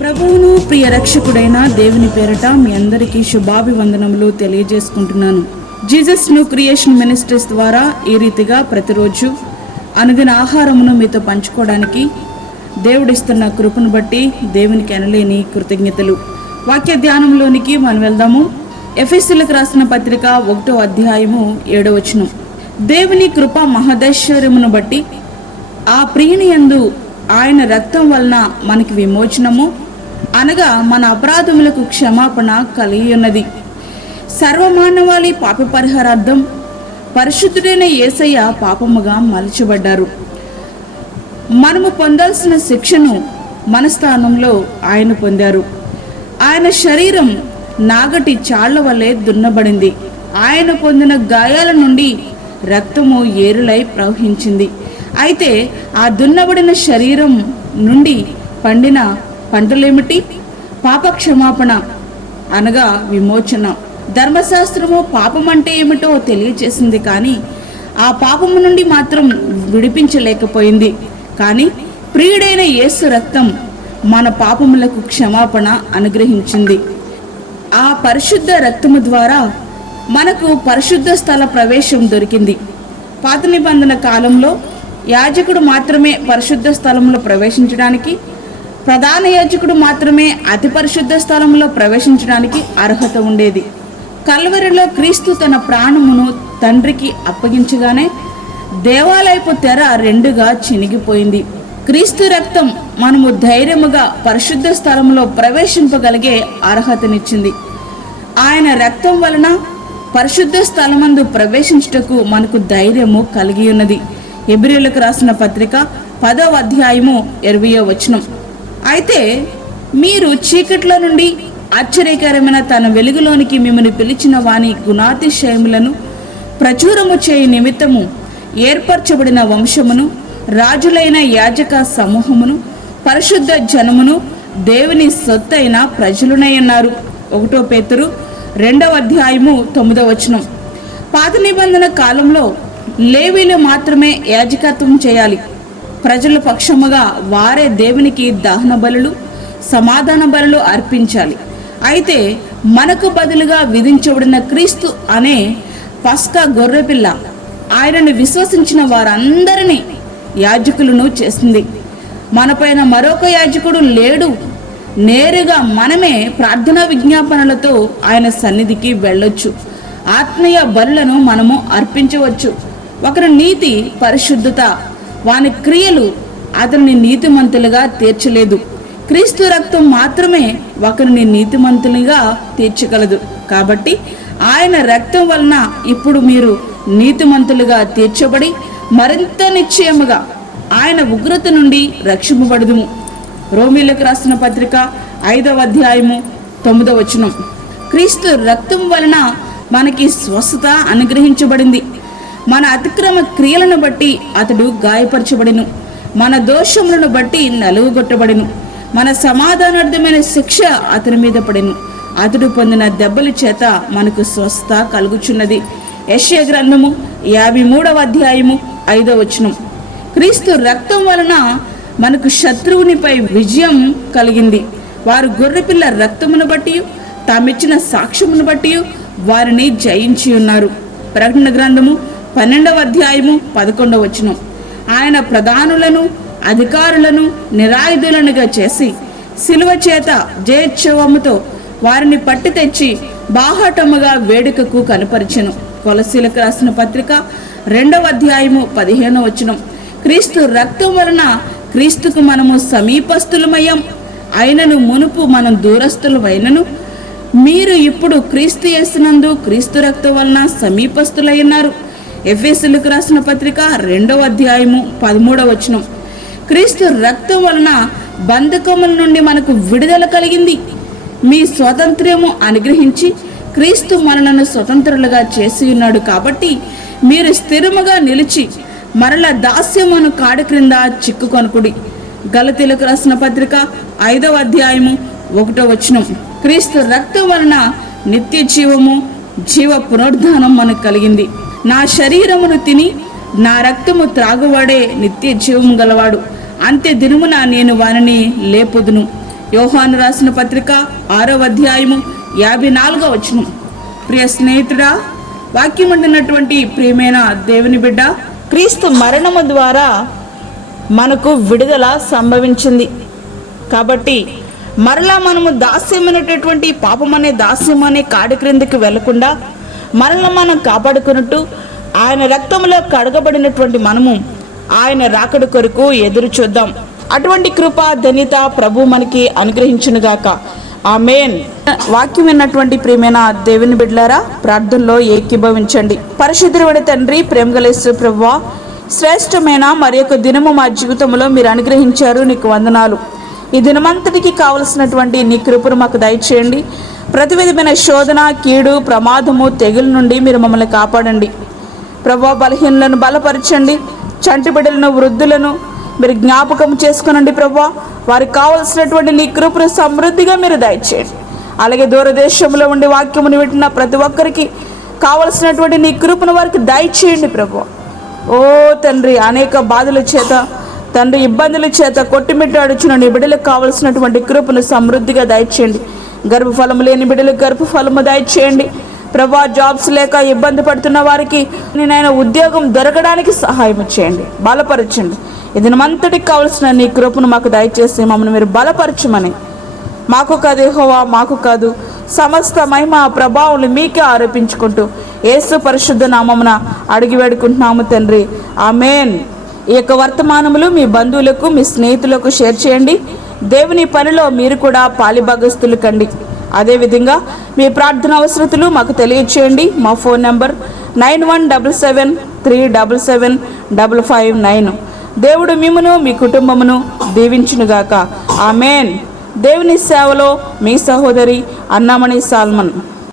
ప్రభువును ప్రియ రక్షకుడైన దేవుని పేరట మీ అందరికీ శుభాభివందనములు తెలియజేసుకుంటున్నాను. జీసస్ న్యూ క్రియేషన్ మినిస్ట్రీస్ ద్వారా ఈ రీతిగా ప్రతిరోజు అనుదిన ఆహారమును మీతో పంచుకోవడానికి దేవుడిస్తున్న కృపను బట్టి దేవునికి ఎనలేని కృతజ్ఞతలు. వాక్య ధ్యానంలోనికి మనం వెళ్దాము. ఎఫెసీయులకు రాసిన పత్రిక 1వ అధ్యాయము 7వ వచనం. దేవుని కృప మహదైశ్వర్యమును బట్టి ఆ ప్రియుని యందు ఆయన రక్తం వలన మనకి విమోచనము అనగా మన అపరాధములకు క్షమాపణ కలిగి ఉన్నది. సర్వమానవాళి పాప పరిహారార్థం పరిశుద్ధుడైన యేసయ్య పాపముగా మలచబడ్డారు. మనము పొందాల్సిన శిక్షను మన స్థానంలో ఆయన పొందారు. ఆయన శరీరం నాగటి చాళ్ల వలె దున్నబడింది. ఆయన పొందిన గాయాల నుండి రక్తము ఏరులై ప్రవహించింది. అయితే ఆ దున్నబడిన శరీరం నుండి పండిన పంటలేమిటి? పాప క్షమాపణ అనగా విమోచన. ధర్మశాస్త్రము పాపం అంటే ఏమిటో తెలియచేసింది, కానీ ఆ పాపము నుండి మాత్రం విడిపించలేకపోయింది. కానీ ప్రియుడైన యేసు రక్తం మన పాపములకు క్షమాపణ అనుగ్రహించింది. ఆ పరిశుద్ధ రక్తము ద్వారా మనకు పరిశుద్ధ స్థల ప్రవేశం దొరికింది. పాత నిబంధన కాలంలో యాజకుడు మాత్రమే పరిశుద్ధ స్థలంలో ప్రవేశించడానికి, ప్రధాన యాజకుడు మాత్రమే అతి పరిశుద్ధ స్థలంలో ప్రవేశించడానికి అర్హత ఉండేది. కల్వరిలో క్రీస్తు తన ప్రాణమును తండ్రికి అప్పగించగానే దేవాలయపు తెర రెండుగా చినిగిపోయింది. క్రీస్తు రక్తం మనము ధైర్యముగా పరిశుద్ధ స్థలంలో ప్రవేశింపగలిగే అర్హతనిచ్చింది. ఆయన రక్తం వలన పరిశుద్ధ స్థలమందు ప్రవేశించుటకు మనకు ధైర్యము కలిగి ఉన్నది. హెబ్రీయులకు రాసిన పత్రిక 10వ అధ్యాయము 20వ వచనం. అయితే మీరు చీకట్ల నుండి ఆశ్చర్యకరమైన తన వెలుగులోనికి మిమ్మల్ని పిలిచిన వాని గుణాతిశయములను ప్రచురము చేయ నిమిత్తము ఏర్పరచబడిన వంశమును, రాజులైన యాజక సమూహమును, పరిశుద్ధ జనమును, దేవుని సొత్తైన ప్రజలునై ఉన్నారు. 1 పేతురు 2వ అధ్యాయము 9వ వచనం. పాత నిబంధన కాలంలో లేవీలు మాత్రమే యాజకత్వం చేయాలి. ప్రజల పక్షముగా వారే దేవునికి దహన బలులు, సమాధాన బలులు అర్పించాలి. అయితే మనకు బదులుగా విధించబడిన క్రీస్తు అనే పస్కా గొర్రెపిల్ల ఆయనను విశ్వసించిన వారందరినీ యాజకులను చేసింది. మనపైన మరొక యాజకుడు లేడు. నేరుగా మనమే ప్రార్థనా విజ్ఞాపనలతో ఆయన సన్నిధికి వెళ్ళొచ్చు. ఆత్మీయ బలులను మనము అర్పించవచ్చు. ఒకరి నీతి, పరిశుద్ధత, వాని క్రియలు అతనిని నీతిమంతులుగా తీర్చలేదు. క్రీస్తు రక్తం మాత్రమే ఒకరిని నీతిమంతులుగా తీర్చగలదు. కాబట్టి ఆయన రక్తం వలన ఇప్పుడు మీరు నీతిమంతులుగా తీర్చబడి మరింత నిశ్చయముగా ఆయన ఉగ్రత నుండి రక్షింపబడుదుము. రోమీయులకు రాసిన పత్రిక 5వ అధ్యాయము 9వ వచనం. క్రీస్తు రక్తం వలన మనకి స్వస్థత అనుగ్రహించబడింది. మన అతిక్రమ క్రియలను బట్టి అతడు గాయపరచబడిను, మన దోషములను బట్టి నలుగుగొట్టబడిను, మన సమాధానార్థమైన శిక్ష అతని మీద పడిను. అతడు పొందిన దెబ్బల చేత మనకు స్వస్థత కలుగుచున్నది. యెషయా గ్రంథము 53వ అధ్యాయము 5వ వచనం. క్రీస్తు రక్తం వలన మనకు శత్రువునిపై విజయం కలిగింది. వారు గొర్రెపిల్ల రక్తమును బట్టి, తామిచ్చిన సాక్ష్యమును బట్టి వారిని జయించి ఉన్నారు. ప్రకటన గ్రంథము 12వ అధ్యాయము 11వ వచనం. ఆయన ప్రధానులను, అధికారులను నిరాయుధులనుగా చేసి శిలువ చేత జయోత్సవముతో వారిని పట్టి తెచ్చి బాహాటముగా వేడుకకు కనపరిచెను. కొలసీలకు రాసిన పత్రిక 2వ అధ్యాయము 15వ వచనం. క్రీస్తు రక్తం వలన క్రీస్తుకు మనము సమీపస్థులమయ్యాం. అయినను మునుపు మనం దూరస్థులమైనను మీరు ఇప్పుడు క్రీస్తు యేసునందు క్రీస్తు రక్తం వలన సమీపస్థులయ్యున్నారు. ఎఫెసీయులకు రాసిన పత్రిక 2వ అధ్యాయము 13వ వచనం. క్రీస్తు రక్తం వలన బంధకముల నుండి మనకు విడుదల కలిగింది. మీ స్వాతంత్ర్యము అనుగ్రహించి క్రీస్తు మనలను స్వతంత్రులుగా చేసి ఉన్నాడు. కాబట్టి మీరు స్థిరముగా నిలిచి మరల దాస్యమును కాడి క్రింద చిక్కుకొనుకుడి. గలతీయులకు రాసిన పత్రిక 5వ అధ్యాయము 1వ వచనం. క్రీస్తు రక్తం వలన నిత్య జీవము, జీవ పునరుద్ధానం మనకు కలిగింది. నా శరీరమును తిని నా రక్తము త్రాగువాడే నిత్య జీవము గలవాడు. అంత్య దినమున నేను వారిని లేపుదును. యోహాను రాసిన పత్రిక 6వ అధ్యాయము 54వ వచనం. ప్రియ స్నేహితుడా, వాక్యం ఉంటున్నటువంటి ప్రియమైన దేవుని బిడ్డ, క్రీస్తు మరణము ద్వారా మనకు విడుదల సంభవించింది. కాబట్టి మరలా మనము దాస్యమైనటువంటి పాపం అనే దాస్యం అనే కాడి క్రిందికి వెళ్లకుండా మనల్ని మనం కాపాడుకున్నట్టు ఆయన రక్తంలో కడగబడినటువంటి మనము ఆయన రాకడ కొరకు ఎదురు చూద్దాం. అటువంటి కృప ధన్యత ప్రభు మనకి అనుగ్రహించునుగాక. ఆమేన్. వాక్యం విన్నటువంటి ప్రియమైన దేవుని బిడ్డలారా, ప్రార్థనలో ఏకీభవించండి. పరిశుద్ధుడైన తండ్రి, ప్రేమగల యేసు ప్రభువా, శ్రేష్టమైన మరి యొక్క దినము మా జీవితంలో మీరు అనుగ్రహించారు, నీకు వందనాలు. ఈ దినమంతటికి కావలసినటువంటి నీ కృపను మాకు దయచేయండి. ప్రతి విధమైన శోధన, కీడు, ప్రమాదము, తెగులు నుండి మీరు మమ్మల్ని కాపాడండి ప్రభువా. బలహీనులను బలపరచండి. చంటి బిడ్డలను, వృద్ధులను మీరు జ్ఞాపకం చేసుకునండి ప్రభువా. వారికి కావలసినటువంటి నీ కృపను సమృద్ధిగా మీరు దయచేయండి. అలాగే దూరదేశంలో ఉండి వాక్యమును వింటున్న ప్రతి ఒక్కరికి కావలసినటువంటి నీ కృపను వారికి దయచేయండి ప్రభువా. ఓ తండ్రి, అనేక బాధల చేత తండ్రి, ఇబ్బందుల చేత కొట్టిమిట్టాడుచున్న నీ బిడ్డలకు కావలసినటువంటి కృపను సమృద్ధిగా దయచేయండి. గర్భఫలము లేని బిడ్డలకు గర్భఫలము దయచేయండి ప్రభా. జాబ్స్ లేక ఇబ్బంది పడుతున్న వారికి నేను ఉద్యోగం దొరకడానికి సహాయం చేయండి, బలపరచండి. ఈ దినమంతటికి కావలసిన నీ కృపను మాకు దయచేసి మమ్మల్ని మీరు బలపరచమని, మాకు కాదు యెహోవా, మాకు కాదు, సమస్త మహిమ ప్రభావం మీకే ఆరోపించుకుంటూ యేసు పరిశుద్ధ నామమున అడిగి వేడుకుంటున్నాము తండ్రి. ఆమేన్. ఈ యొక్క వర్తమానములు మీ బంధువులకు, మీ స్నేహితులకు షేర్ చేయండి. దేవుని పనిలో మీరు కూడా పాలిభాగస్తులు కండి. అదేవిధంగా మీ ప్రార్థన అవసరతలు మాకు తెలియచేయండి. మా ఫోన్ నెంబర్ 9177377559. దేవుడు మిమ్మును మీ కుటుంబమును దీవించునుగాక. ఆమేన్. దేవుని సేవలో మీ సహోదరి అన్నామణి సాల్మన్.